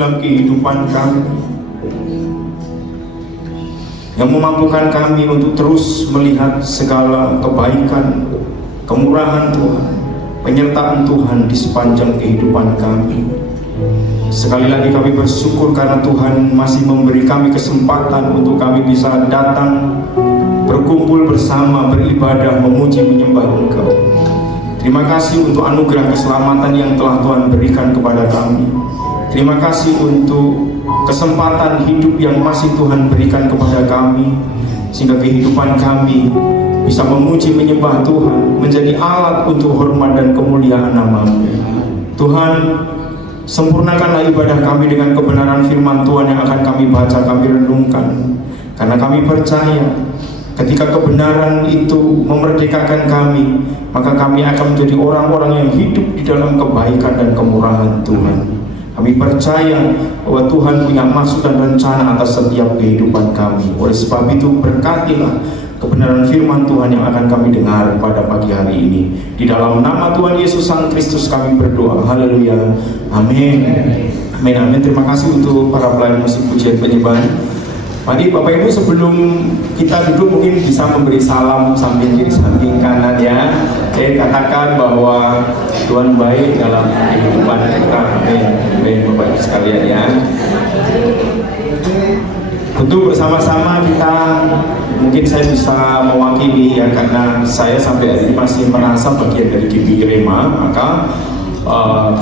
dalam kehidupan kami, yang memampukan kami untuk terus melihat segala kebaikan, kemurahan Tuhan, penyertaan Tuhan di sepanjang kehidupan kami. Sekali lagi kami bersyukur karena Tuhan masih memberi kami kesempatan untuk kami bisa datang, berkumpul bersama, beribadah, memuji, menyembah Engkau. Terima kasih untuk anugerah keselamatan yang telah Tuhan berikan kepada kami. Terima kasih untuk kesempatan hidup yang masih Tuhan berikan kepada kami, sehingga kehidupan kami bisa memuji, menyembah Tuhan, menjadi alat untuk hormat dan kemuliaan nama-Mu. Tuhan, sempurnakanlah ibadah kami dengan kebenaran firman Tuhan yang akan kami baca, kami renungkan. Karena kami percaya ketika kebenaran itu memerdekakan kami, maka kami akan menjadi orang-orang yang hidup di dalam kebaikan dan kemurahan Tuhan. Kami percaya bahwa Tuhan punya maksud dan rencana atas setiap kehidupan kami. Oleh sebab itu, berkatilah kebenaran firman Tuhan yang akan kami dengar pada pagi hari ini. Di dalam nama Tuhan Yesus Sang Kristus kami berdoa. Haleluya. Amin. Amin. Amin. Terima kasih untuk para pelayan musik pujian penyembahan. Mari Bapak Ibu, sebelum kita duduk mungkin bisa memberi salam samping kiri samping kanan ya. Katakan bahwa Tuhan baik dalam kehidupan kita. Amin. Amin Bapak Ibu sekalian ya. Tentu bersama-sama kita, mungkin saya bisa mewakili ya, karena saya sampai hari ini masih merasa bagian dari GBI Rema, maka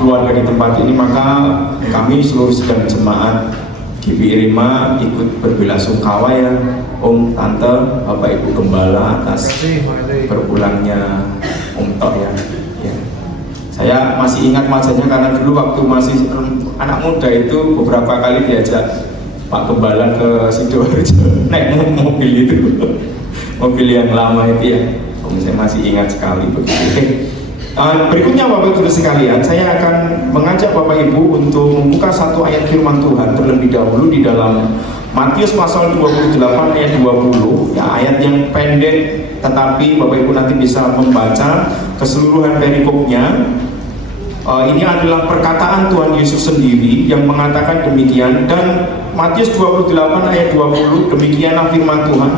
keluarga di tempat ini, maka kami seluruh sidang jemaat GBI Rema ikut berbelasungkawa ya, Om, Tante, Bapak Ibu Gembala atas berpulangnya Om Tok ya. Saya masih ingat wajahnya karena dulu waktu masih anak muda itu beberapa kali diajak Pak Gembala ke Sidoarjo naik mobil itu, mobil yang lama itu ya. Saya masih ingat sekali begitu. Oke. Berikutnya Bapak Ibu sekalian, saya akan mengajak Bapak Ibu untuk membuka satu ayat firman Tuhan terlebih dahulu di dalam Matius pasal 28 ayat 20 ya, ayat yang pendek tetapi Bapak Ibu nanti bisa membaca keseluruhan perikopnya. Ini adalah perkataan Tuhan Yesus sendiri yang mengatakan demikian, dan Matius 28 ayat 20, demikianlah firman Tuhan.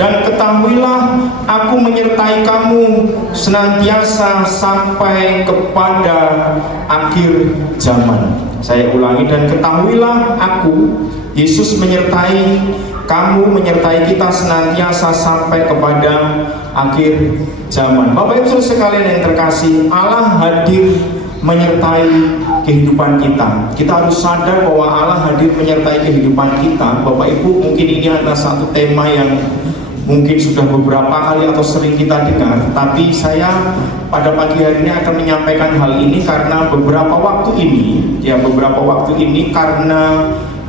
Dan ketahuilah, aku menyertai kamu senantiasa sampai kepada akhir zaman. Saya ulangi, dan ketahuilah aku, Yesus menyertai kamu, menyertai kita senantiasa sampai kepada akhir zaman. Bapak Ibu sekalian yang terkasih, Allah hadir menyertai kehidupan kita. Kita harus sadar bahwa Allah hadir menyertai kehidupan kita. Bapak Ibu, mungkin ini adalah satu tema yang mungkin sudah beberapa kali atau sering kita dengar, tapi saya pada pagi hari ini akan menyampaikan hal ini karena beberapa waktu ini karena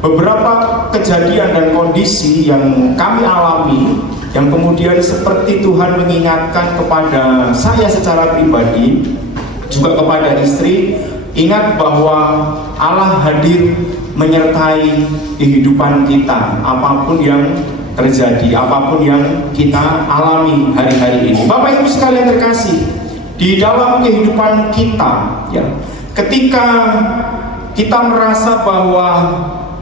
beberapa kejadian dan kondisi yang kami alami, yang kemudian seperti Tuhan mengingatkan kepada saya secara pribadi, juga kepada istri, ingat bahwa Allah hadir menyertai kehidupan kita, apapun yang terjadi, apapun yang kita alami hari-hari ini. Bapak Ibu sekalian terkasih, di dalam kehidupan kita ya, ketika kita merasa bahwa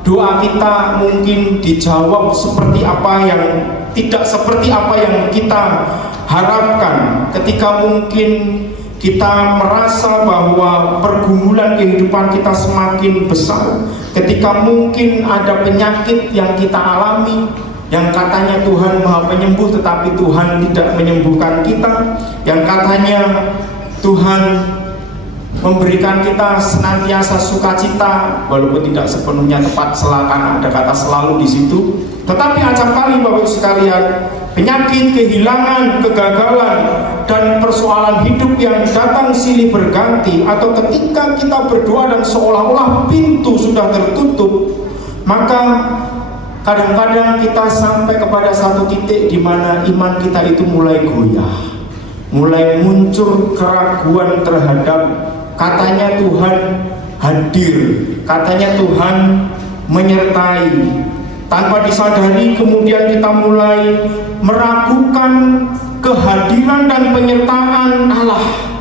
doa kita mungkin dijawab seperti apa yang tidak seperti apa yang kita harapkan, ketika mungkin kita merasa bahwa pergumulan kehidupan kita semakin besar, ketika mungkin ada penyakit yang kita alami, yang katanya Tuhan Maha Penyembuh tetapi Tuhan tidak menyembuhkan kita, yang katanya Tuhan memberikan kita senantiasa sukacita walaupun tidak sepenuhnya tepat, karena ada kata selalu di situ. Tetapi acap kali Bapak Ibu sekalian, penyakit, kehilangan, kegagalan, dan persoalan hidup yang datang silih berganti, atau ketika kita berdoa dan seolah-olah pintu sudah tertutup, maka kadang-kadang kita sampai kepada satu titik di mana iman kita itu mulai goyah, mulai muncul keraguan terhadap katanya Tuhan hadir, katanya Tuhan menyertai. Tanpa disadari kemudian kita mulai meragukan kehadiran dan penyertaan Allah.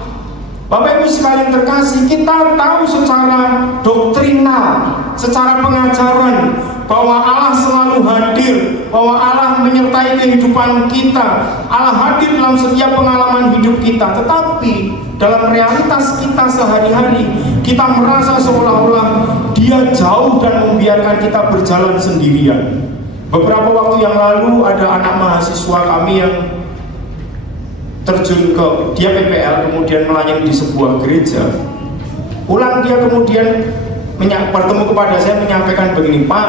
Bapak Ibu sekalian terkasih, kita tahu secara doktrinal, secara pengajaran bahwa Allah selalu hadir, bahwa Allah menyertai kehidupan kita, Allah hadir dalam setiap pengalaman hidup kita. Tetapi dalam realitas kita sehari-hari, kita merasa seolah-olah Dia jauh dan membiarkan kita berjalan sendirian. Beberapa waktu yang lalu ada anak mahasiswa kami yang terjun ke dia PPL, kemudian melayani di sebuah gereja. Pulang dia kemudian bertemu kepada saya, menyampaikan begini, Pak,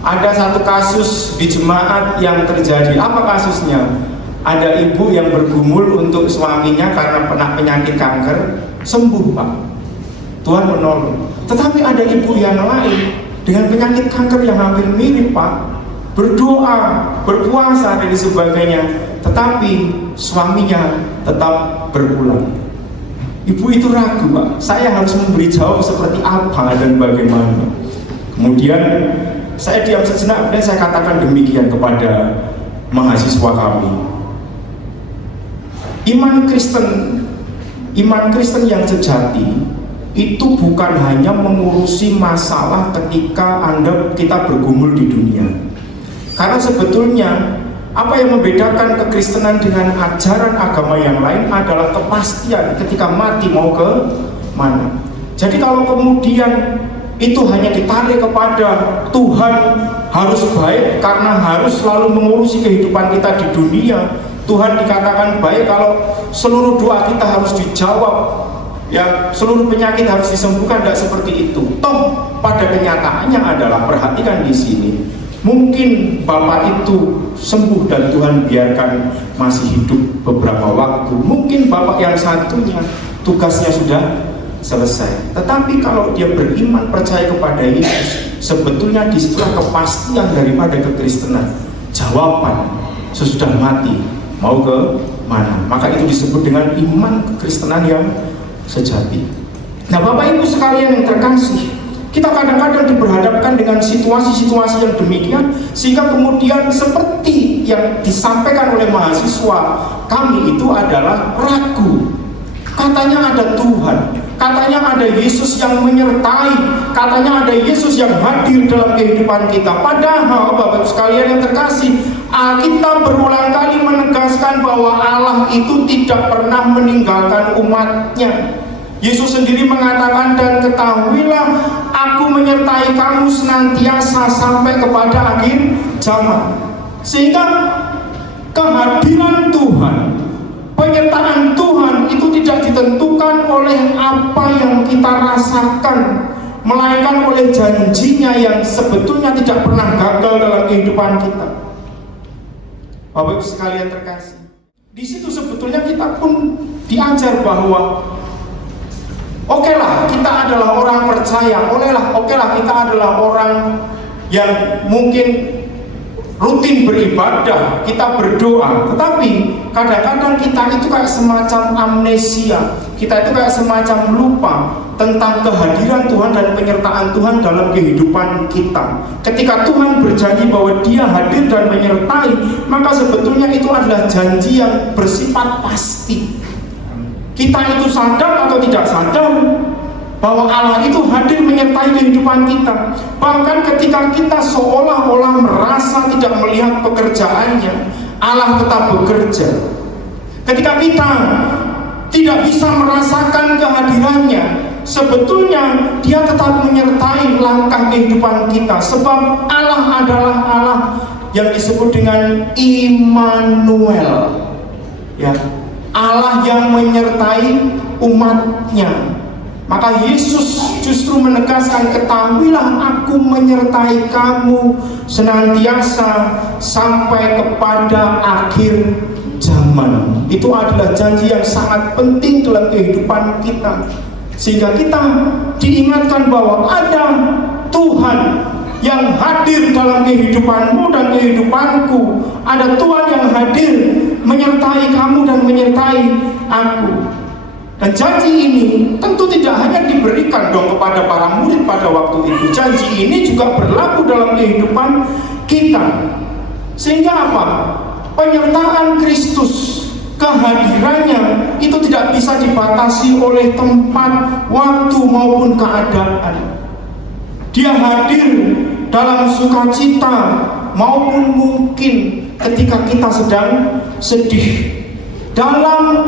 ada satu kasus di jemaat yang terjadi. Apa kasusnya? Ada ibu yang bergumul untuk suaminya karena pernah penyakit kanker, sembuh Pak, Tuhan menolong. Tetapi ada ibu yang lain dengan penyakit kanker yang hampir mirip Pak, berdoa, berpuasa dan sebagainya, tetapi suaminya tetap berulang. Ibu itu ragu Pak, saya harus memberi jawab seperti apa dan bagaimana. Kemudian saya diam sejenak dan saya katakan demikian kepada mahasiswa kami. Iman Kristen yang sejati itu bukan hanya mengurusi masalah ketika kita bergumul di dunia. Karena sebetulnya apa yang membedakan kekristenan dengan ajaran agama yang lain adalah kepastian ketika mati mau ke mana. Jadi kalau kemudian itu hanya ditarik kepada Tuhan harus baik karena harus selalu mengurusi kehidupan kita di dunia, Tuhan dikatakan baik kalau seluruh doa kita harus dijawab, ya seluruh penyakit harus disembuhkan, tidak seperti itu. Toh pada kenyataannya adalah, perhatikan di sini, mungkin bapak itu sembuh dan Tuhan biarkan masih hidup beberapa waktu. Mungkin bapak yang satunya tugasnya sudah selesai. Tetapi kalau dia beriman, percaya kepada Yesus, sebetulnya disitulah kepastian daripada kekristenan. Jawaban sesudah mati mau ke mana. Maka itu disebut dengan iman kekristenan yang sejati. Nah Bapak Ibu sekalian yang terkasih, kita kadang-kadang diperhadapkan dengan situasi-situasi yang demikian, sehingga kemudian seperti yang disampaikan oleh mahasiswa kami itu adalah ragu. Katanya ada Tuhan, katanya ada Yesus yang menyertai, katanya ada Yesus yang hadir dalam kehidupan kita. Padahal Bapak sekalian yang terkasih, Alkitab berulang kali menegaskan bahwa Allah itu tidak pernah meninggalkan umatnya. Yesus sendiri mengatakan, dan ketahuilah aku menyertai kamu senantiasa sampai kepada akhir zaman. Sehingga kehadiran Tuhan, penyertaan Tuhan itu tidak ditentukan oleh apa yang kita rasakan, melainkan oleh janjinya yang sebetulnya tidak pernah gagal dalam kehidupan kita. Bapak Ibu sekalian terkasih, di situ sebetulnya kita pun diajar bahwa okelah kita adalah orang percaya, okelah kita adalah orang yang mungkin rutin beribadah, kita berdoa, tetapi kadang-kadang kita itu kayak semacam amnesia, kita itu kayak semacam lupa tentang kehadiran Tuhan dan penyertaan Tuhan dalam kehidupan kita. Ketika Tuhan berjanji bahwa Dia hadir dan menyertai, maka sebetulnya itu adalah janji yang bersifat pasti. Kita itu sadar atau tidak sadar bahwa Allah itu hadir menyertai kehidupan kita. Bahkan ketika kita seolah-olah merasa tidak melihat pekerjaannya, Allah tetap bekerja. Ketika kita tidak bisa merasakan kehadirannya, sebetulnya Dia tetap menyertai langkah kehidupan kita. Sebab Allah adalah Allah yang disebut dengan Immanuel, ya, Allah yang menyertai umatnya. Maka Yesus justru menegaskan, ketahuilah aku menyertai kamu senantiasa sampai kepada akhir zaman. Itu adalah janji yang sangat penting dalam kehidupan kita, sehingga kita diingatkan bahwa ada Tuhan yang hadir dalam kehidupanmu dan kehidupanku. Ada Tuhan yang hadir menyertai kamu dan menyertai aku. Dan janji ini tentu tidak hanya diberikan dong kepada para murid pada waktu itu. Janji ini juga berlaku dalam kehidupan kita. Sehingga apa? Penyertaan Kristus Kehadirannya itu tidak bisa dibatasi oleh tempat, waktu maupun keadaan. Dia hadir dalam sukacita maupun mungkin ketika kita sedang sedih, dalam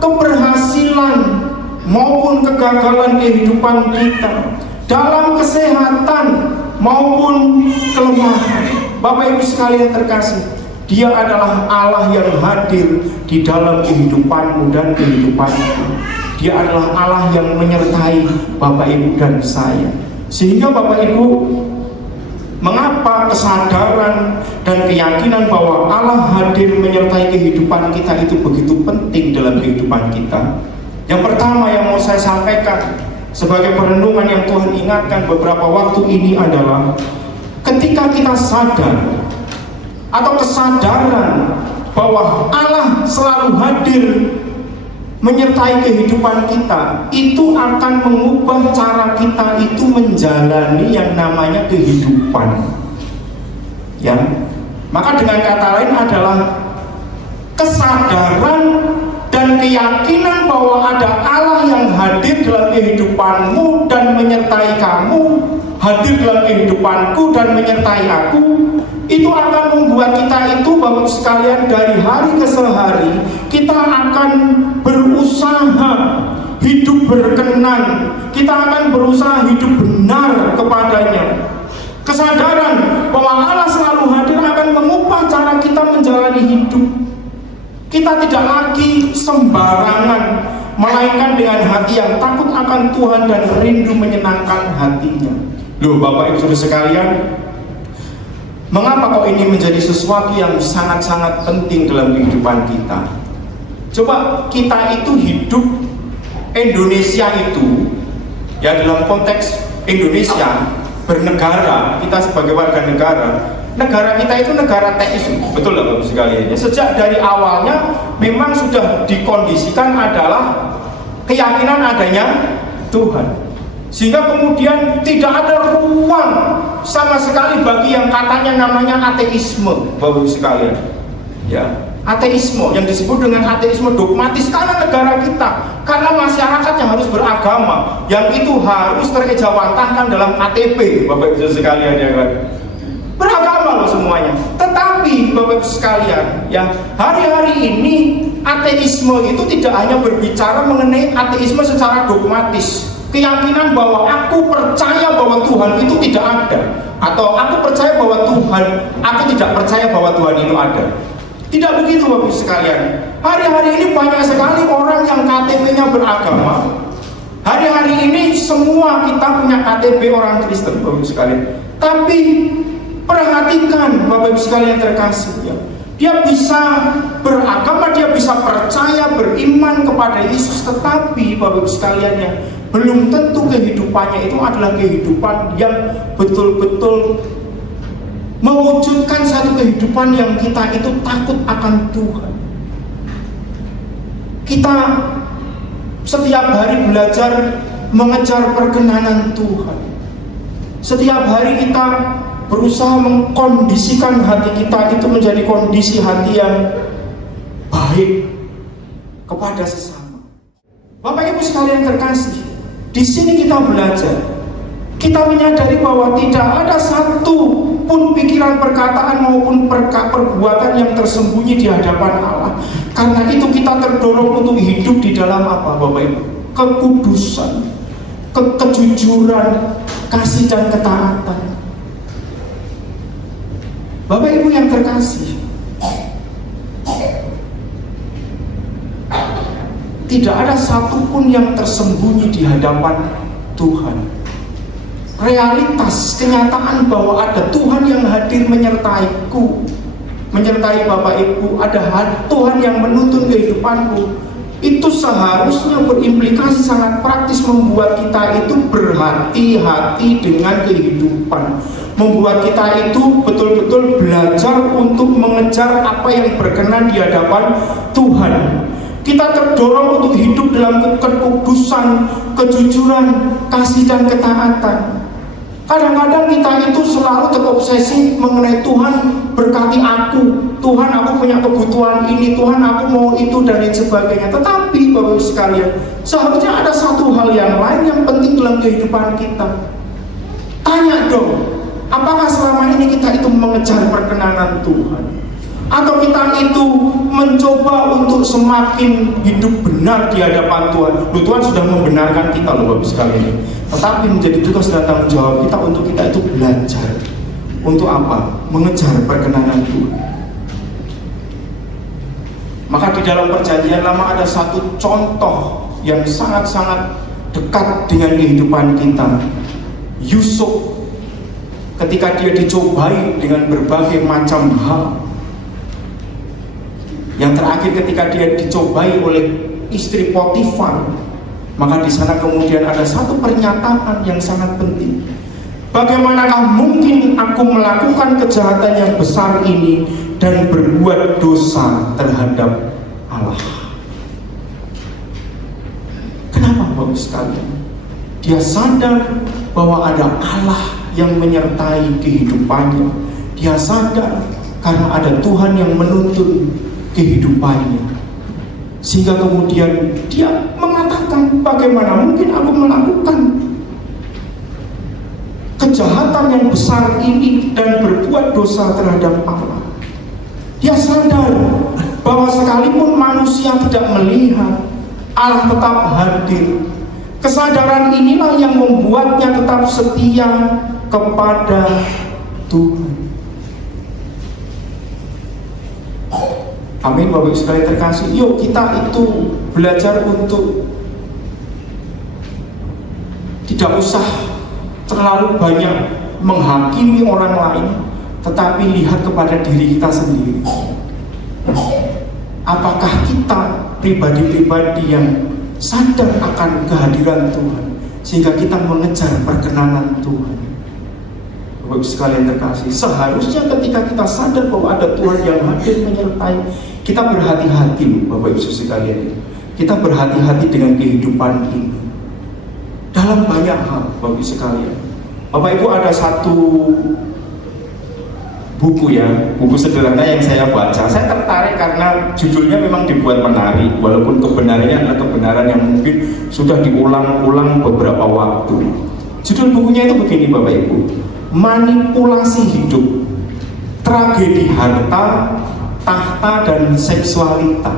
keberhasilan maupun kegagalan kehidupan kita, dalam kesehatan maupun kelemahan. Bapak Ibu sekalian terkasih, Dia adalah Allah yang hadir di dalam kehidupanmu dan kehidupanku. Dia adalah Allah yang menyertai Bapak Ibu dan saya. Sehingga Bapak Ibu, mengapa kesadaran dan keyakinan bahwa Allah hadir menyertai kehidupan kita itu begitu penting dalam kehidupan kita? Yang pertama yang mau saya sampaikan sebagai perenungan yang Tuhan ingatkan beberapa waktu ini adalah ketika kita sadar atau kesadaran bahwa Allah selalu hadir menyertai kehidupan kita, itu akan mengubah cara kita itu menjalani yang namanya kehidupan. Ya, maka dengan kata lain adalah kesadaran dan keyakinan bahwa ada Allah yang hadir dalam kehidupanmu dan menyertai kamu, hadir dalam kehidupanku dan menyertai aku, itu akan membuat kita itu, Bapak sekalian, dari hari ke hari kita akan berusaha hidup berkenan, kita akan berusaha hidup benar kepadanya. Kesadaran bahwa Allah selalu hadir akan mengubah cara kita menjalani hidup. Kita tidak lagi sembarangan, melainkan dengan hati yang takut akan Tuhan dan rindu menyenangkan hatinya. Loh Bapak Ibu Saudara sekalian, mengapa kok ini menjadi sesuatu yang sangat-sangat penting dalam kehidupan kita? Coba kita itu hidup Indonesia itu, ya dalam konteks Indonesia bernegara, kita sebagai warga negara kita itu negara teis, betul lah Bapak sekalian. Sejak dari awalnya memang sudah dikondisikan adalah keyakinan adanya Tuhan. Sehingga kemudian tidak ada ruang sama sekali bagi yang katanya namanya ateisme, Bapak sekalian. Ya, ateisme yang disebut dengan ateisme dogmatis karena negara kita, karena masyarakatnya harus beragama, yang itu harus terejawantahkan dalam KTP, Bapak Ibu sekalian, ya kan. Beragama loh semuanya. Tetapi Bapak Ibu sekalian, ya, hari-hari ini ateisme itu tidak hanya berbicara mengenai ateisme secara dogmatis. Keyakinan bahwa aku percaya bahwa Tuhan itu tidak ada, atau aku percaya bahwa Tuhan, aku tidak percaya bahwa Tuhan itu ada. Tidak begitu Bapak sekalian. Hari-hari ini banyak sekali orang yang KTP-nya beragama. Hari-hari ini semua kita punya KTP orang Kristen, Bapak sekalian. Tapi perhatikan Bapak sekalian terkasih, ya. Dia bisa beragama, dia bisa percaya, beriman kepada Yesus, tetapi Bapak sekalian, ya, belum tentu kehidupannya itu adalah kehidupan yang betul-betul mewujudkan satu kehidupan yang kita itu takut akan Tuhan. Kita setiap hari belajar mengejar perkenanan Tuhan. Setiap hari kita berusaha mengkondisikan hati kita itu menjadi kondisi hati yang baik kepada sesama. Bapak Ibu sekalian terkasih, di sini kita belajar, kita menyadari bahwa tidak ada satu pun pikiran, perkataan maupun perbuatan yang tersembunyi di hadapan Allah. Karena itu kita terdorong untuk hidup di dalam apa Bapak Ibu? Kekudusan, kejujuran, kasih dan ketaatan. Bapak Ibu yang terkasih, tidak ada satupun yang tersembunyi di hadapan Tuhan. Realitas, kenyataan bahwa ada Tuhan yang hadir menyertaiku, menyertai Bapak Ibu, ada Tuhan yang menuntun kehidupanku, itu seharusnya berimplikasi sangat praktis membuat kita itu berhati-hati dengan kehidupan, membuat kita itu betul-betul belajar untuk mengejar apa yang berkenan di hadapan Tuhan. Kita terdorong untuk hidup dalam kekudusan, kejujuran, kasih dan ketaatan. Kadang-kadang kita itu selalu terobsesi mengenai Tuhan berkati aku, Tuhan aku punya kebutuhan ini, Tuhan aku mau itu dan lain sebagainya. Tetapi Bapak Ibu sekalian, seharusnya ada satu hal yang lain yang penting dalam kehidupan kita. Tanya dong, apakah selama ini kita itu mengejar perkenanan Tuhan? Atau kita itu mencoba untuk semakin hidup benar di hadapan Tuhan? Tuhan sudah membenarkan kita loh Bapak sekalian. Tetapi menjadi tugas dan tanggung jawab kita untuk kita itu belajar. Untuk apa? Mengejar perkenanan Tuhan. Maka di dalam perjanjian lama ada satu contoh yang sangat-sangat dekat dengan kehidupan kita. Yusuf ketika dia dicobai dengan berbagai macam hal. Yang terakhir ketika dia dicobai oleh istri Potifar, maka di sana kemudian ada satu pernyataan yang sangat penting. Bagaimanakah mungkin aku melakukan kejahatan yang besar ini dan berbuat dosa terhadap Allah? Kenapa Bapak sekalian? Dia sadar bahwa ada Allah yang menyertai kehidupannya. Dia sadar karena ada Tuhan yang menuntun kehidupannya, sehingga kemudian dia mengatakan, bagaimana mungkin aku melakukan kejahatan yang besar ini dan berbuat dosa terhadap Allah. Dia sadar bahwa sekalipun manusia tidak melihat, Allah tetap hadir. Kesadaran inilah yang membuatnya tetap setia kepada Tuhan. Amin Bapak Ibu sekalian terkasih. Yuk kita itu belajar untuk tidak usah terlalu banyak menghakimi orang lain, tetapi lihat kepada diri kita sendiri. Apakah kita pribadi-pribadi yang sadar akan kehadiran Tuhan sehingga kita mengejar perkenanan Tuhan? Bapak Ibu sekalian terkasih, seharusnya ketika kita sadar bahwa ada Tuhan yang hadir menyertai, kita berhati-hati Bapak Ibu sekalian. Kita berhati-hati dengan kehidupan ini dalam banyak hal Bapak Ibu sekalian. Bapak Ibu ada satu buku buku sederhana yang saya baca. Saya tertarik karena judulnya memang dibuat menarik, walaupun kebenarannya adalah kebenaran yang mungkin sudah diulang-ulang beberapa waktu. Judul bukunya itu begini Bapak Ibu: Manipulasi Hidup, Tragedi Harta, Tahta dan Seksualita.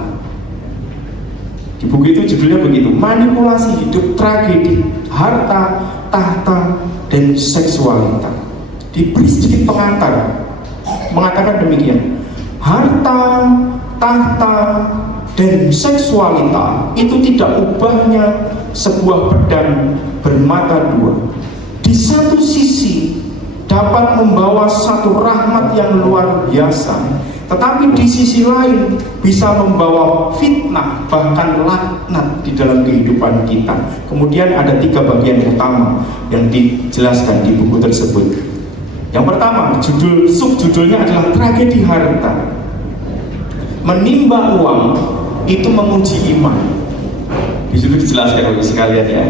Di buku itu judulnya begitu, Manipulasi Hidup, Tragedi Harta, Tahta dan Seksualita. Diberi sedikit pengantar, mengatakan demikian: harta, tahta dan seksualita itu tidak ubahnya sebuah pedang bermata dua. Di satu sisi dapat membawa satu rahmat yang luar biasa, tetapi di sisi lain bisa membawa fitnah bahkan laknat di dalam kehidupan kita. Kemudian ada 3 bagian utama yang dijelaskan di buku tersebut. Yang pertama, subjudulnya adalah tragedi harta. Menimba uang itu menguji iman. Di situ dijelaskan oleh sekalian ya.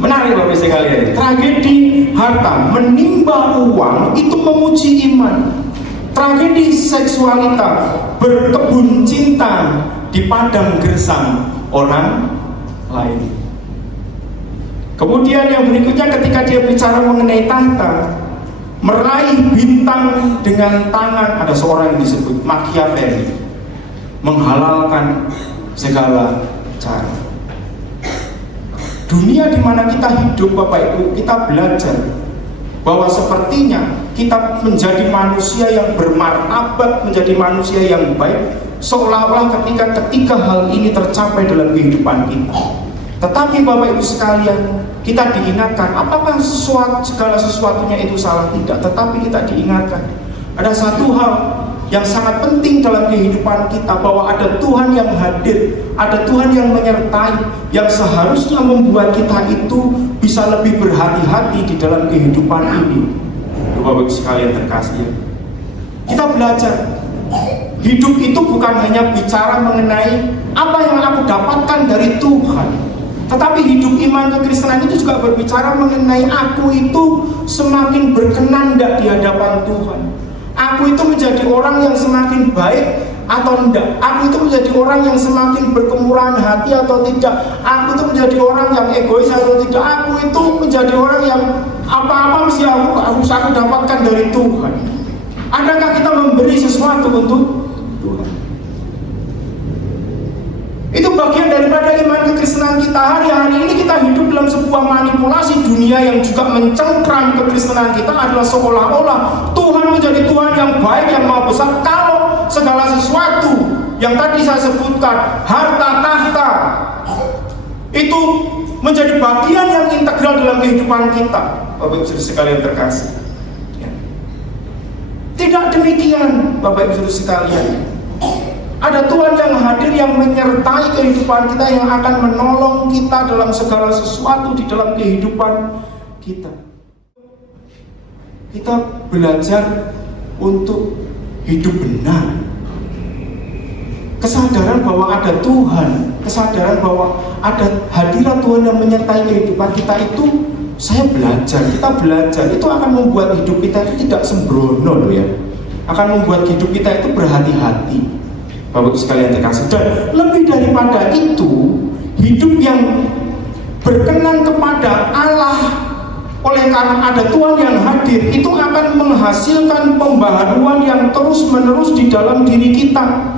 Menarik Bapak sekalian, tragedi harta, menimba uang itu menguji iman. Tragedi seksualita, berkebun cinta di padang gersang orang lain. Kemudian yang berikutnya ketika dia bicara mengenai tahta, meraih bintang dengan tangan, ada seorang yang disebut Machiavelli, menghalalkan segala cara. Dunia di mana kita hidup Bapak Ibu, kita belajar bahwa sepertinya kita menjadi manusia yang bermartabat, menjadi manusia yang baik, seolah-olah ketika ketiga hal ini tercapai dalam kehidupan kita. Tetapi Bapak Ibu sekalian, kita diingatkan, apakah segala sesuatunya itu salah? Tidak, tetapi kita diingatkan ada satu hal yang sangat penting dalam kehidupan kita, bahwa ada Tuhan yang hadir, ada Tuhan yang menyertai, yang seharusnya membuat kita itu bisa lebih berhati-hati di dalam kehidupan ini. Bapak Ibu sekalian terkasih, kita belajar hidup itu bukan hanya bicara mengenai apa yang aku dapatkan dari Tuhan, Tetapi hidup iman kekristenan itu juga berbicara mengenai aku itu semakin berkenan tidak di hadapan Tuhan. Aku itu menjadi orang yang semakin baik atau tidak. Aku itu menjadi orang yang semakin berkemurahan hati atau tidak. Aku itu menjadi orang yang egois atau tidak. Aku itu menjadi orang yang apa-apa mesti harus aku dapatkan dari Tuhan. Adakah kita memberi sesuatu untuk Tuhan? Itu bagian daripada iman kekristenan kita. Hari-hari ini kita hidup dalam sebuah manipulasi dunia yang juga mencengkram kekristenan kita adalah seolah-olah Tuhan menjadi Tuhan yang baik, yang maha besar. Kalau segala sesuatu yang tadi saya sebutkan, harta tahta, itu menjadi bagian yang integral dalam kehidupan kita, Bapak Ibu Saudara sekalian terkasih. Tidak demikian, Bapak Ibu Saudara sekalian. Ada Tuhan yang hadir, yang menyertai kehidupan kita, yang akan menolong kita dalam segala sesuatu di dalam kehidupan kita. Kita belajar untuk hidup benar. Kesadaran bahwa ada Tuhan, kesadaran bahwa ada hadirat Tuhan yang menyertai kehidupan kita itu, saya belajar, kita belajar. Itu akan membuat hidup kita itu tidak sembrono loh ya. Akan membuat hidup kita itu berhati-hati. Bapak sekalian terkasih, dan lebih daripada itu, hidup yang berkenan kepada Allah oleh karena ada Tuhan yang hadir, itu akan menghasilkan pembaharuan yang terus-menerus di dalam diri kita.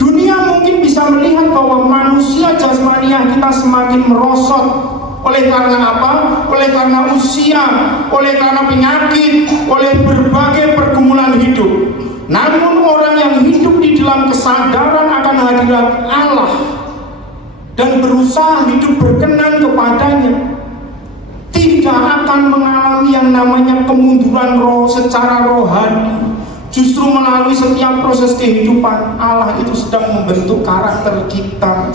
Dunia mungkin bisa melihat bahwa manusia jasmaniah kita semakin merosot. Oleh karena apa? Oleh karena usia, oleh karena penyakit, oleh berbagai pergumulan hidup. Namun orang yang hidup di dalam kesadaran akan hadirat Allah dan berusaha hidup berkenan kepadanya, tidak akan mengalami yang namanya kemunduran roh secara rohani. Justru melalui setiap proses kehidupan, Allah itu sedang membentuk karakter kita,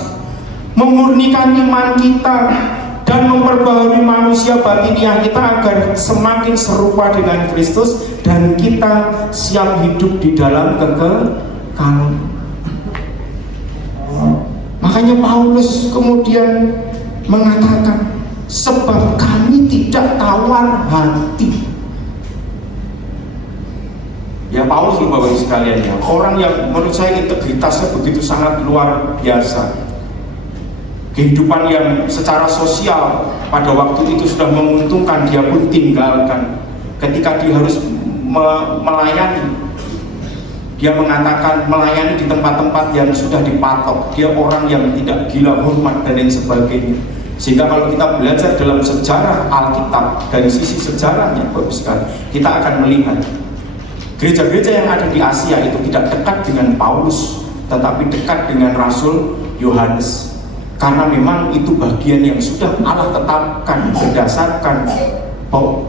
memurnikan iman kita, dan memperbaharui manusia batiniah kita agar semakin serupa dengan Kristus dan kita siap hidup di dalam kekekalan. Makanya Paulus kemudian mengatakan, sebab kami tidak tawar hati. Ya Paulus loh Bapak sekalian ya, orang yang menurut saya integritasnya begitu sangat luar biasa. Kehidupan yang secara sosial pada waktu itu sudah menguntungkan, dia pun tinggalkan. Ketika dia harus melayani, dia mengatakan melayani di tempat-tempat yang sudah dipatok. Dia orang yang tidak gila hormat dan lain sebagainya. Sehingga kalau kita belajar dalam sejarah Alkitab, dari sisi sejarahnya Bapak sekalian, kita akan melihat gereja-gereja yang ada di Asia itu tidak dekat dengan Paulus, tetapi dekat dengan Rasul Yohanes. Karena memang itu bagian yang sudah Allah tetapkan berdasarkan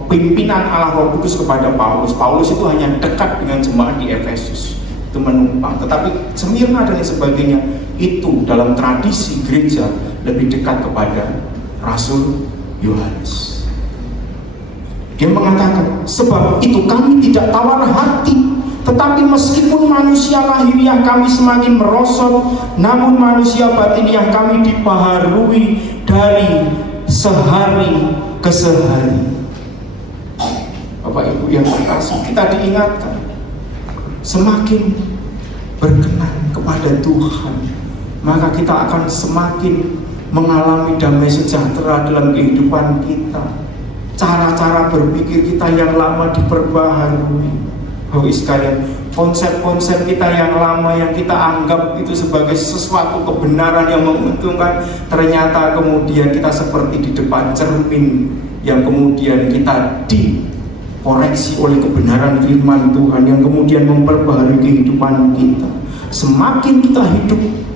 pimpinan Allah Roh Kudus kepada Paulus. Paulus itu hanya dekat dengan jemaat di Efesus, itu menumpang. Tetapi Smyrna dan sebagainya itu dalam tradisi gereja lebih dekat kepada Rasul Yohanes. Dia mengatakan, sebab itu kami tidak tawar hati, tetapi meskipun manusia lahiriah kami semakin merosot, namun manusia batiniah kami dibaharui dari sehari ke sehari. Bapak Ibu yang terkasih, kita diingatkan semakin berkenan kepada Tuhan, maka kita akan semakin mengalami damai sejahtera dalam kehidupan kita. Cara-cara berpikir kita yang lama diperbaharui. Bapak sekalian, konsep-konsep kita yang lama yang kita anggap itu sebagai sesuatu kebenaran yang menguntungkan, ternyata kemudian kita seperti di depan cermin yang kemudian kita dikoreksi oleh kebenaran firman Tuhan yang kemudian memperbaharui kehidupan kita. Semakin kita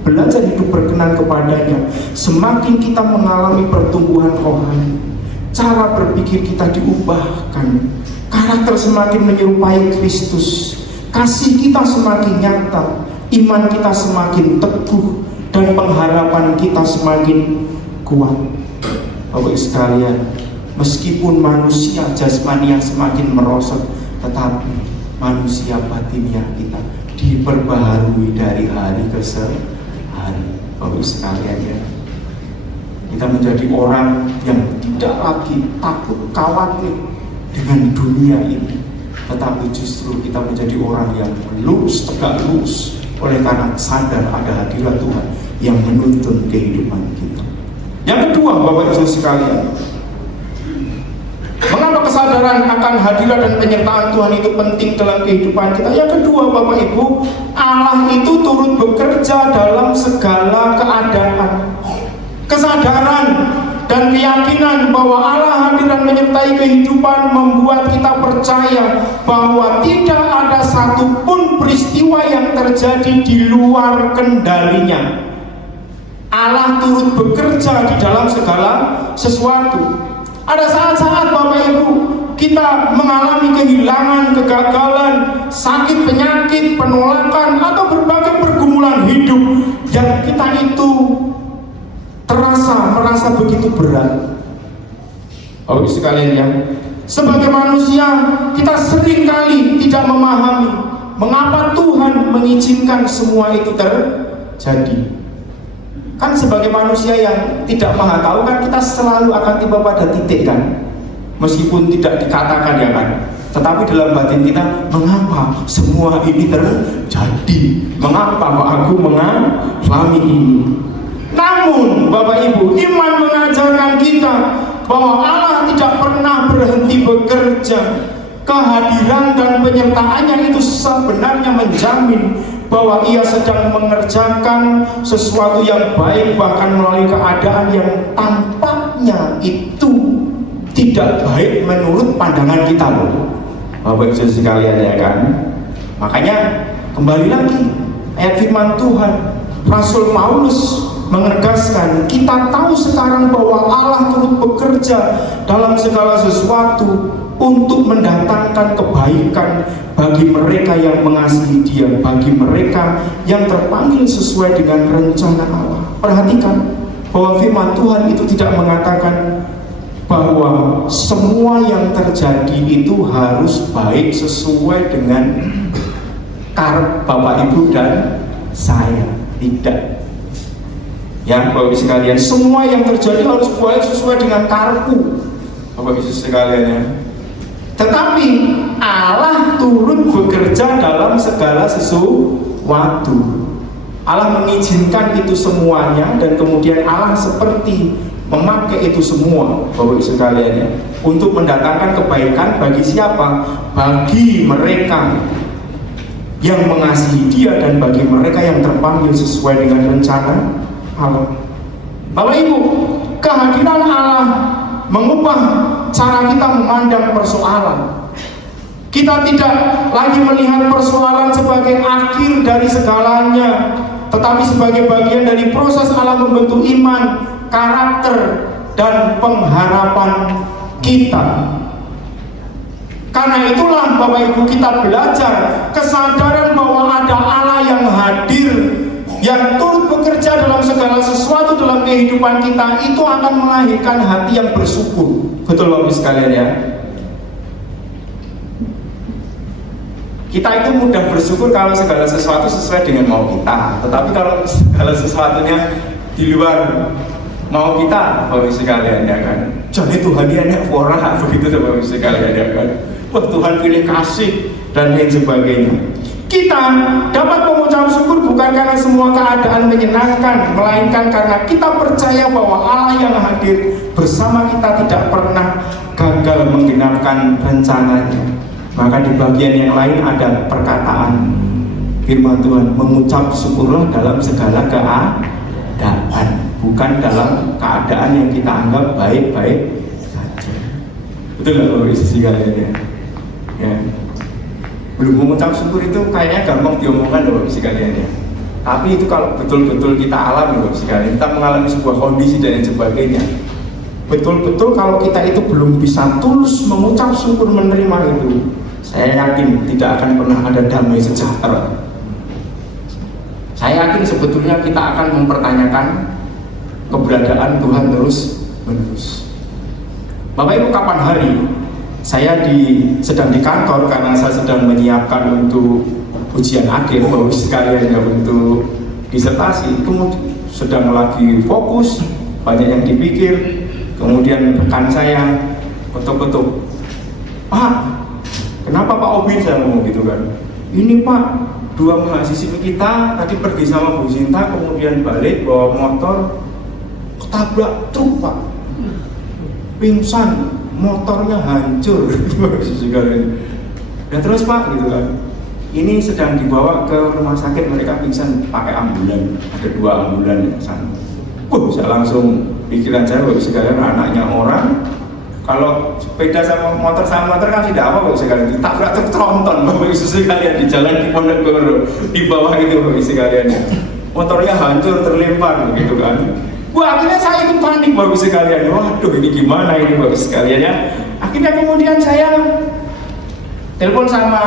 belajar hidup berkenan kepadanya, semakin kita mengalami pertumbuhan rohani. Cara berpikir kita diubahkan, karakter semakin menyerupai Kristus, kasih kita semakin nyata, iman kita semakin teguh, dan pengharapan kita semakin kuat. Bapak sekalian, meskipun manusia jasmania semakin merosot, tetapi manusia batiniah kita diperbaharui dari hari ke hari. Bapak sekalian ya, Kita menjadi orang yang tidak lagi takut, khawatir dengan dunia ini, tetapi justru kita menjadi orang yang lurus, tegak lurus, oleh karena sadar ada hadirat Tuhan yang menuntun kehidupan kita. Yang kedua, Bapak Ibu sekalian, mengapa kesadaran akan hadirat dan penyertaan Tuhan itu penting dalam kehidupan kita? Yang kedua, Bapak Ibu, Allah itu turut bekerja dalam segala keadaan. Kesadaran dan keyakinan bahwa Allah hadir dan menyertai kehidupan membuat kita percaya bahwa tidak ada satupun peristiwa yang terjadi di luar kendalinya. Allah turut bekerja di dalam segala sesuatu. Ada saat-saat Bapak Ibu kita mengalami kehilangan, kegagalan, sakit, penyakit, penolakan, atau berbagai pergumulan hidup yang kita itu merasa begitu berat. Bapak Ibu sekalian ya, sebagai manusia kita seringkali tidak memahami mengapa Tuhan mengizinkan semua itu terjadi. Kan sebagai manusia yang tidak maha tahu kan kita selalu akan tiba pada titik kan, meskipun tidak dikatakan ya kan, tetapi dalam batin kita, mengapa semua ini terjadi, mengapa aku mengalami ini. Namun Bapak Ibu, iman mengajarkan kita bahwa Allah tidak pernah berhenti bekerja. Kehadiran dan penyertaannya itu sebenarnya menjamin bahwa ia sedang mengerjakan sesuatu yang baik, bahkan melalui keadaan yang tampaknya itu tidak baik menurut pandangan kita loh, Bapak Ibu sekalian ya kan. Makanya kembali lagi ayat firman Tuhan, Rasul Paulus menegaskan, kita tahu sekarang bahwa Allah turut bekerja dalam segala sesuatu untuk mendatangkan kebaikan bagi mereka yang mengasihi Dia, bagi mereka yang terpanggil sesuai dengan rencana Allah. Perhatikan bahwa firman Tuhan itu tidak mengatakan bahwa semua yang terjadi itu harus baik sesuai dengan karep Bapak Ibu dan saya. Tidak. Ya Bapak Ibu sekalian, semua yang terjadi harus baik sesuai dengan karepku Bapak Ibu sekalian ya. Tetapi Allah turut bekerja dalam segala sesuatu. Allah mengizinkan itu semuanya, dan kemudian Allah seperti memakai itu semua Bapak Ibu sekalian ya, untuk mendatangkan kebaikan bagi siapa? Bagi mereka yang mengasihi Dia dan bagi mereka yang terpanggil sesuai dengan rencana Allah. Bapak Ibu, kehadiran Allah mengubah cara kita memandang persoalan. Kita tidak lagi melihat persoalan sebagai akhir dari segalanya, tetapi sebagai bagian dari proses Allah membentuk iman, karakter, dan pengharapan kita. Karena itulah Bapak Ibu, kita belajar kesadaran bahwa ada Allah yang hadir, yang turut bekerja dalam segala sesuatu dalam kehidupan kita, itu akan melahirkan hati yang bersyukur. Betul Bapak Ibu sekalian ya. Kita itu mudah bersyukur kalau segala sesuatu sesuai dengan mau kita, tetapi kalau segala sesuatunya di luar mau kita, Bapak Ibu sekalian ya kan, jadi Tuhan ini enak orang begitu Bapak Ibu sekalian ya kan. Wah, Tuhan pilih kasih dan lain sebagainya. Kita dapat mengucap syukur bukan karena semua keadaan menyenangkan, melainkan karena kita percaya bahwa Allah yang hadir bersama kita tidak pernah gagal menggenapkan rencananya. Maka di bagian yang lain ada perkataan firman Tuhan, mengucap syukurlah dalam segala keadaan, bukan dalam keadaan yang kita anggap baik-baik saja. Betul nggak Bapak Ibu sekalian ya? Belum mengucap syukur itu kayaknya gampang diomongkan Bapak Ibu sekalian ya. Tapi itu kalau betul-betul kita alami Bapak Ibu sekalian, kita mengalami sebuah kondisi dan lain sebagainya, betul-betul kalau kita itu belum bisa tulus mengucap syukur menerima itu, saya yakin tidak akan pernah ada damai sejahtera. Saya yakin sebetulnya kita akan mempertanyakan keberadaan Tuhan terus-menerus. Bapak Ibu, kapan hari saya sedang di kantor karena saya sedang menyiapkan untuk ujian akhir Bapak Ibu sekalian ya, untuk disertasi, itu sedang lagi fokus banyak yang dipikir. Kemudian rekan saya ketuk-ketuk, "Pak, kenapa Pak Obi?" Saya ngomong gitu kan. "Ini Pak, 2 mahasiswa kita tadi pergi sama Bu Sinta, kemudian balik bawa motor, ketabrak truk Pak, pingsan, motornya hancur." Dan terus Pak gitu kan, ini sedang dibawa ke rumah sakit, mereka pingsan pakai ambulan, ada 2 ambulan di sana. Saya langsung pikiran saya, Bapak sekalian, anaknya orang kalau sepeda sama motor kan tidak apa, Bapak sekalian, ditabrak truk tronton, Bapak sekalian, di jalan di Ponegoro di bawah itu, Bapak sekalian, motornya hancur terlempar gitu kan. Akhirnya saya ikut panik, Bapak sekalian. Waduh, ini gimana ini, Bapak sekalian ya. Akhirnya kemudian saya telepon sama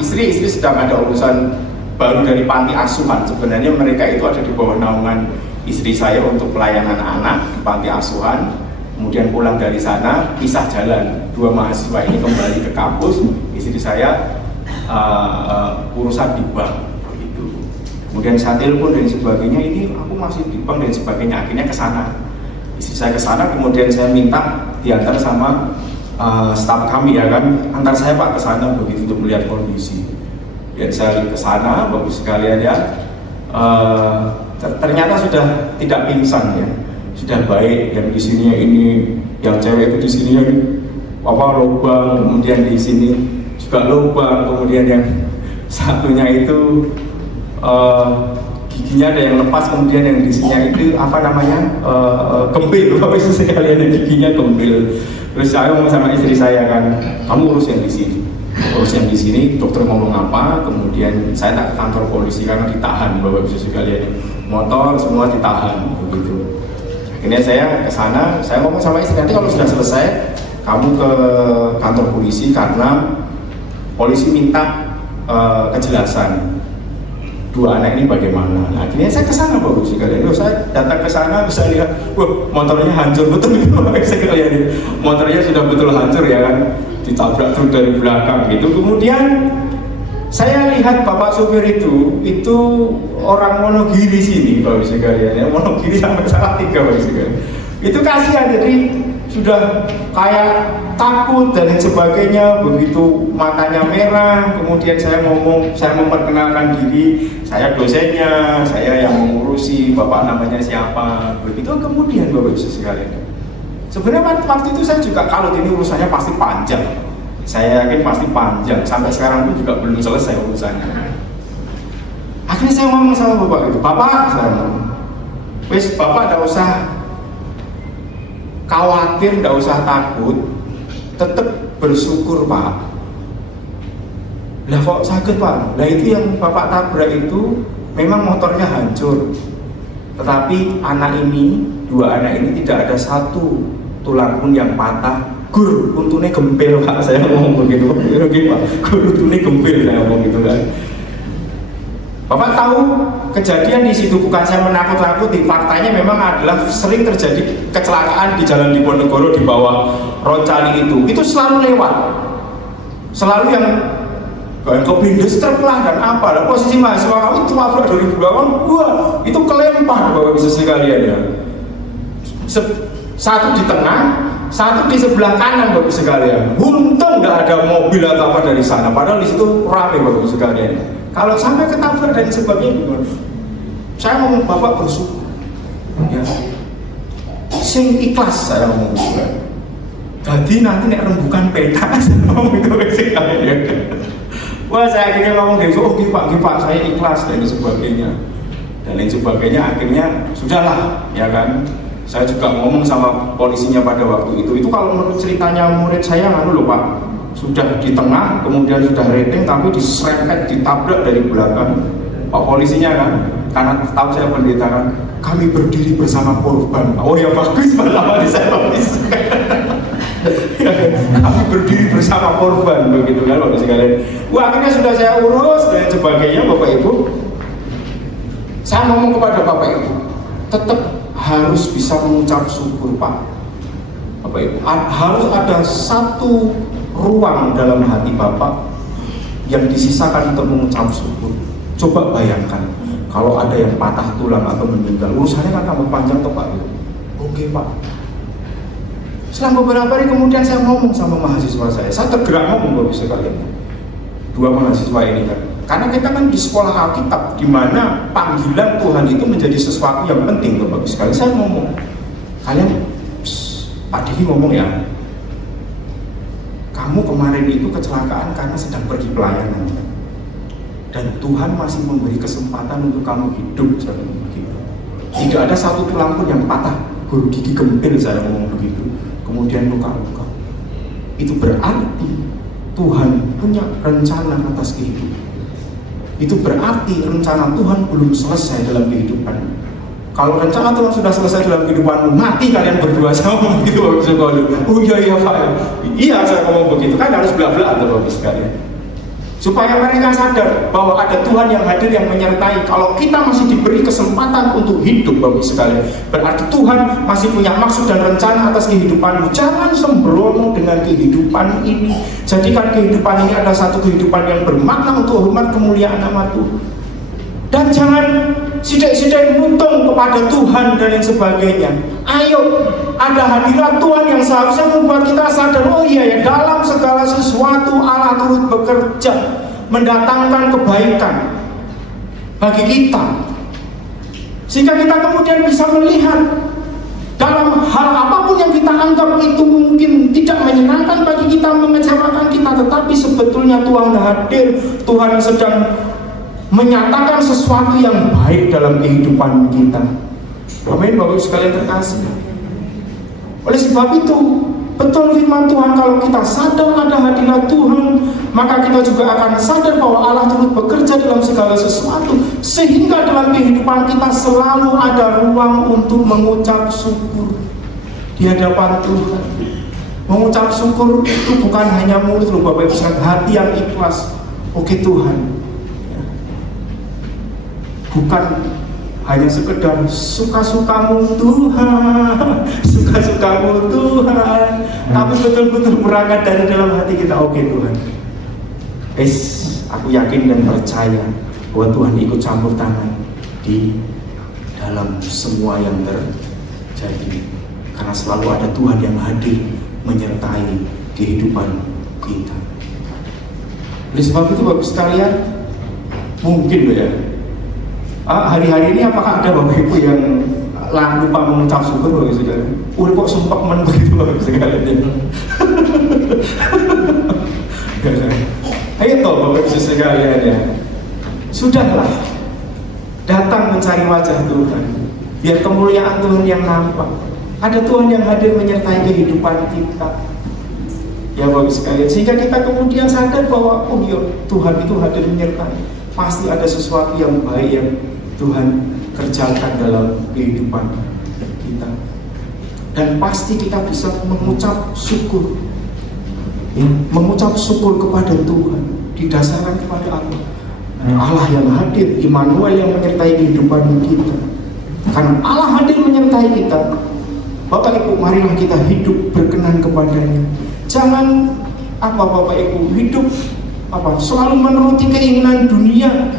istri sedang ada urusan baru dari panti asuhan. Sebenarnya mereka itu ada di bawah naungan istri saya untuk pelayanan anak di panti asuhan. Kemudian pulang dari sana, pisah jalan. 2 mahasiswa ini kembali ke kampus, istri saya urusan di bank begitu. Kemudian saya telepon dan sebagainya, ini aku masih di bank dan sebagainya. Akhirnya ke sana, istri saya ke sana, kemudian saya minta diantar sama staf kami ya kan, antar saya Pak ke sana begitu untuk melihat kondisi. Dan saya ke sana, Bapak sekalian ya, ternyata sudah tidak pingsan ya, sudah baik. Yang di sini ini, yang cewek itu di sini lubang, kemudian di sini juga lubang, kemudian yang satunya itu giginya ada yang lepas, kemudian yang di sini itu kempil, Bapak sekalian, giginya kempil. Terus saya ngomong sama istri saya kan, "Kamu urus yang di sini." Urus yang di sini, dokter ngomong apa, kemudian saya tak ke kantor polisi karena ditahan, Bapak Ibu sekalian, motor semua ditahan begitu. Akhirnya saya ke sana, saya ngomong sama istri, "Nanti kalau sudah selesai kamu ke kantor polisi karena polisi minta kejelasan 2 anak ini bagaimana." Nah, akhirnya saya ke sana, Bapak Ibu sekalian. Saya datang ke sana, bisa lihat, motornya hancur betul itu, Bapak Ibu sekalian. Motornya sudah betul hancur ya kan, ditabrak truk dari belakang gitu. Kemudian saya lihat bapak supir itu orang Wonogiri sini, Bapak Ibu sekalian ya, Wonogiri sampai Salatiga, Bapak Ibu sekalian. Itu kasihan, jadi sudah kayak takut dan lain sebagainya, begitu matanya merah. Kemudian saya memperkenalkan diri, saya dosennya, saya yang mengurusi, bapak namanya siapa, begitu. Kemudian Bapak Ibu sekalian, sebenarnya waktu itu saya juga kalau ini urusannya pasti panjang, saya yakin pasti panjang, sampai sekarang pun juga belum selesai urusannya. Akhirnya saya ngomong sama bapak itu, "Bapak," saya ngomong, "Bapak tidak usah khawatir, tidak usah takut, tetap bersyukur Pak." "Lah kok sakit Pak?" "Lah itu yang Bapak tabrak itu memang motornya hancur, tetapi 2 anak ini tidak ada satu tulang pun yang patah. Gur, untune gempil Pak," saya ngomong begitu. "Oke Pak, gur untune gempil," saya ngomong gitu kan. Bapak tahu kejadian di situ, bukan saya menakut-nakuti, faktanya memang adalah sering terjadi kecelakaan di jalan Diponegoro di bawah Roncali itu selalu lewat, selalu yang keblindes truk lah dan apa, dan posisi mahasiswa itu tabrak dari belakang, itu kelempar, Bapak Ibu sekalian ya. Satu di tengah, satu di sebelah kanan, Bapak Ibu sekalian. Untung nggak ada mobil atau apa dari sana, padahal di situ ramai, Bapak Ibu sekalian. Kalau sampai ketabrak dan sebagainya gimana? Saya ngomong, Bapak bersyukur ya, sing ikhlas, saya ngomong juga. Jadi nanti nek rembukan peta, saya ngomong itu sekalian ya. Wah, saya akhirnya ngomong gitu, Pak, saya ikhlas dan sebagainya. Dan lain sebagainya, akhirnya sudahlah ya kan. Saya juga ngomong sama polisinya pada waktu itu kalau menurut ceritanya murid saya loh Pak, sudah di tengah, kemudian sudah rating, tapi diserempet, ditabrak dari belakang. Pak polisinya kan, karena tahu saya pendeta kan, kami berdiri bersama korban. Oh ya bagus, lama di saya polis. Kami berdiri bersama korban, begitu kan Bapak sekalian. Wah, akhirnya sudah saya urus dan sebagainya, Bapak Ibu. Saya ngomong kepada Bapak Ibu, tetap harus bisa mengucap syukur Pak. Bapak Ibu, harus ada satu ruang dalam hati Bapak yang disisakan untuk mengucap syukur. Coba bayangkan kalau ada yang patah tulang atau meninggal, urusannya kan tambah panjang toh Pak. Oke Pak. Selang beberapa hari kemudian saya ngomong sama mahasiswa saya tergerak ngomong Bapak sekalian. Dua mahasiswa ini kan, karena kita kan di sekolah Alkitab, di mana panggilan Tuhan itu menjadi sesuatu yang penting Bapak sekalian. Saya ngomong, kalian, Pak Diki ngomong ya, kamu kemarin itu kecelakaan karena sedang pergi pelayanan, dan Tuhan masih memberi kesempatan untuk kamu hidup. Saya ngomong begitu. Tidak ada satu tulang pun yang patah, guru gigi gempil, saya ngomong begitu. Kemudian luka-luka. Itu berarti Tuhan punya rencana atas kehidupan. Itu berarti rencana Tuhan belum selesai dalam kehidupan. Kalau rencana Tuhan sudah selesai dalam kehidupanmu, mati kalian berdua sama begitu Bapak sekalian. Oh iya Pak. Iya saya ngomong begitu, kan harus belak-belak Bapak sekalian. Supaya mereka sadar bahwa ada Tuhan yang hadir yang menyertai. Kalau kita masih diberi kesempatan untuk hidup Bapak sekalian, berarti Tuhan masih punya maksud dan rencana atas kehidupanmu. Jangan sembrono dengan kehidupan ini. Jadikan kehidupan ini ada satu kehidupan yang bermakna untuk hormat kemuliaan nama Tuhan. Dan jangan sidik-sidik mutung kepada Tuhan dan lain sebagainya. Ayo, ada hadirat Tuhan yang seharusnya membuat kita sadar, oh iya ya, dalam segala sesuatu Allah turut bekerja mendatangkan kebaikan bagi kita, sehingga kita kemudian bisa melihat dalam hal apapun yang kita anggap itu mungkin tidak menyenangkan bagi kita, mengecewakan kita, tetapi sebetulnya Tuhan hadir, Tuhan sedang menyatakan sesuatu yang baik dalam kehidupan kita. Amin Bapak sekalian terkasih. Oleh sebab itu, betul firman Tuhan, kalau kita sadar ada hadirat Tuhan, maka kita juga akan sadar bahwa Allah turut bekerja dalam segala sesuatu, sehingga dalam kehidupan kita selalu ada ruang untuk mengucap syukur di hadapan Tuhan. Mengucap syukur itu bukan hanya mulut loh Bapak Ibu, hati yang ikhlas. Oke Tuhan, bukan hanya sekedar suka-sukamu Tuhan, suka-sukamu Tuhan, tapi betul-betul berangkat dari dalam hati kita. Oke Tuhan, aku yakin dan percaya bahwa Tuhan ikut campur tangan di dalam semua yang terjadi, karena selalu ada Tuhan yang hadir menyertai kehidupan kita. Oleh sebab itu Bapak sekalian, mungkin ya, hari-hari ini apakah ada Bapak Ibu yang lupa mengucap syukur Bapak sekalian? Udah kok sumpah begitu Bapak sekalian. Ayo toh Bapak Ibu sekalian ya, sudahlah datang mencari wajah Tuhan, biar kemuliaan Tuhan yang nampak. Ada Tuhan yang hadir menyertai kehidupan kita, ya Bapak sekalian, sehingga kita kemudian sadar bahwa oh iya, Tuhan itu hadir menyertai. Pasti ada sesuatu yang baik yang Tuhan kerjakan dalam kehidupan kita, dan pasti kita bisa mengucap syukur, ya, mengucap syukur kepada Tuhan, didasarkan kepada Allah, Allah yang hadir, Immanuel yang menyertai kehidupan kita. Karena Allah hadir menyertai kita, Bapak Ibu, marilah kita hidup berkenan kepadanya. Jangan Bapak Ibu hidup selalu menuruti keinginan dunia,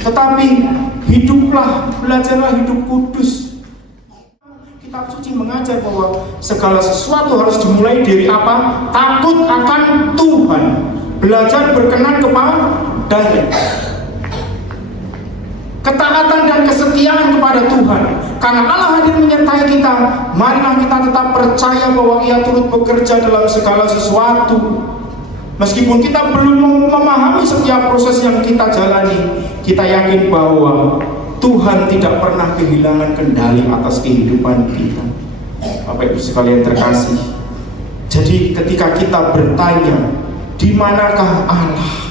tetapi hiduplah, belajarlah hidup kudus. Kitab suci mengajar bahwa segala sesuatu harus dimulai dari apa? Takut akan Tuhan, belajar berkenan kepadanya, ketaatan dan kesetiaan kepada Tuhan. Karena Allah hadir menyertai kita, marilah kita tetap percaya bahwa Ia turut bekerja dalam segala sesuatu. Meskipun kita belum memahami setiap proses yang kita jalani, kita yakin bahwa Tuhan tidak pernah kehilangan kendali atas kehidupan kita. Bapak Ibu sekalian terkasih, jadi ketika kita bertanya, di manakah Allah?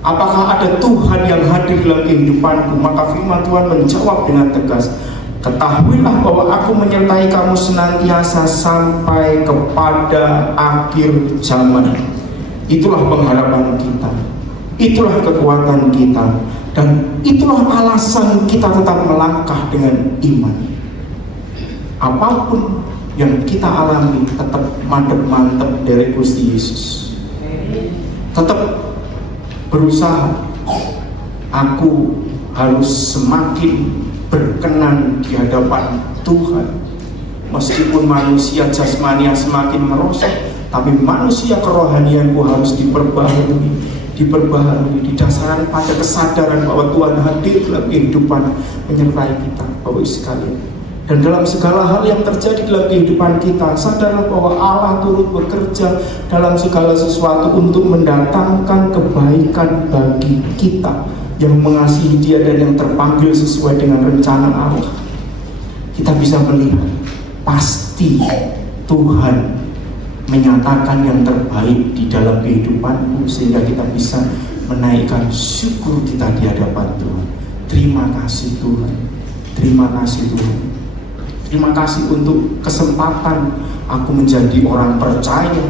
Apakah ada Tuhan yang hadir dalam kehidupanku? Maka firman Tuhan menjawab dengan tegas, ketahuilah bahwa aku menyertai kamu senantiasa sampai kepada akhir zaman. Itulah pengharapan kita, itulah kekuatan kita, dan itulah alasan kita tetap melangkah dengan iman. Apapun yang kita alami, tetap mantep-mantep dari Gusti Yesus. Tetap berusaha, aku harus semakin berkenan di hadapan Tuhan. Meskipun manusia jasmani yang semakin merosot, tapi manusia kerohanianku harus diperbaharui, didasarkan pada kesadaran bahwa Tuhan hadir dalam kehidupan menyertai kita, Bapak Ibu sekalian. Dan dalam segala hal yang terjadi dalam kehidupan kita, sadarlah bahwa Allah turut bekerja dalam segala sesuatu untuk mendatangkan kebaikan bagi kita yang mengasihi Dia dan yang terpanggil sesuai dengan rencana Allah. Kita bisa melihat pasti Tuhan menyatakan yang terbaik di dalam kehidupanmu, sehingga kita bisa menaikkan syukur kita di hadapan Tuhan. Terima kasih Tuhan, terima kasih Tuhan. Terima kasih untuk kesempatan aku menjadi orang percaya.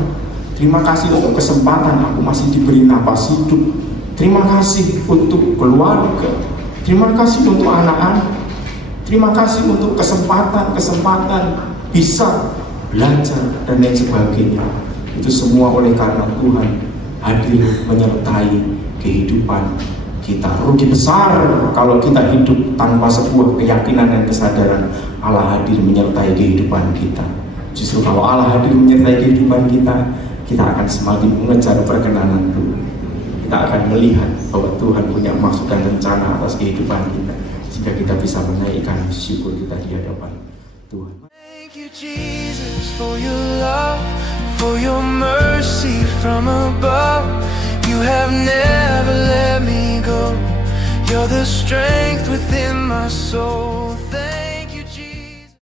Terima kasih untuk kesempatan aku masih diberi napas hidup. Terima kasih untuk keluarga. Terima kasih untuk anak-anak. Terima kasih untuk kesempatan bisa belajar dan lain sebagainya. Itu semua oleh karena Tuhan hadir menyertai kehidupan kita. Rugi besar kalau kita hidup tanpa sebuah keyakinan dan kesadaran Allah hadir menyertai kehidupan kita. Justru kalau Allah hadir menyertai kehidupan kita, kita akan semakin mengejar perkenanan Tuhan. Kita akan melihat bahwa Tuhan punya maksud dan rencana atas kehidupan kita, sehingga kita bisa menaikkan syukur kita di hadapan Tuhan. Thank you Jesus for your love, for your mercy from above. You have never let me go. You're the strength within my soul.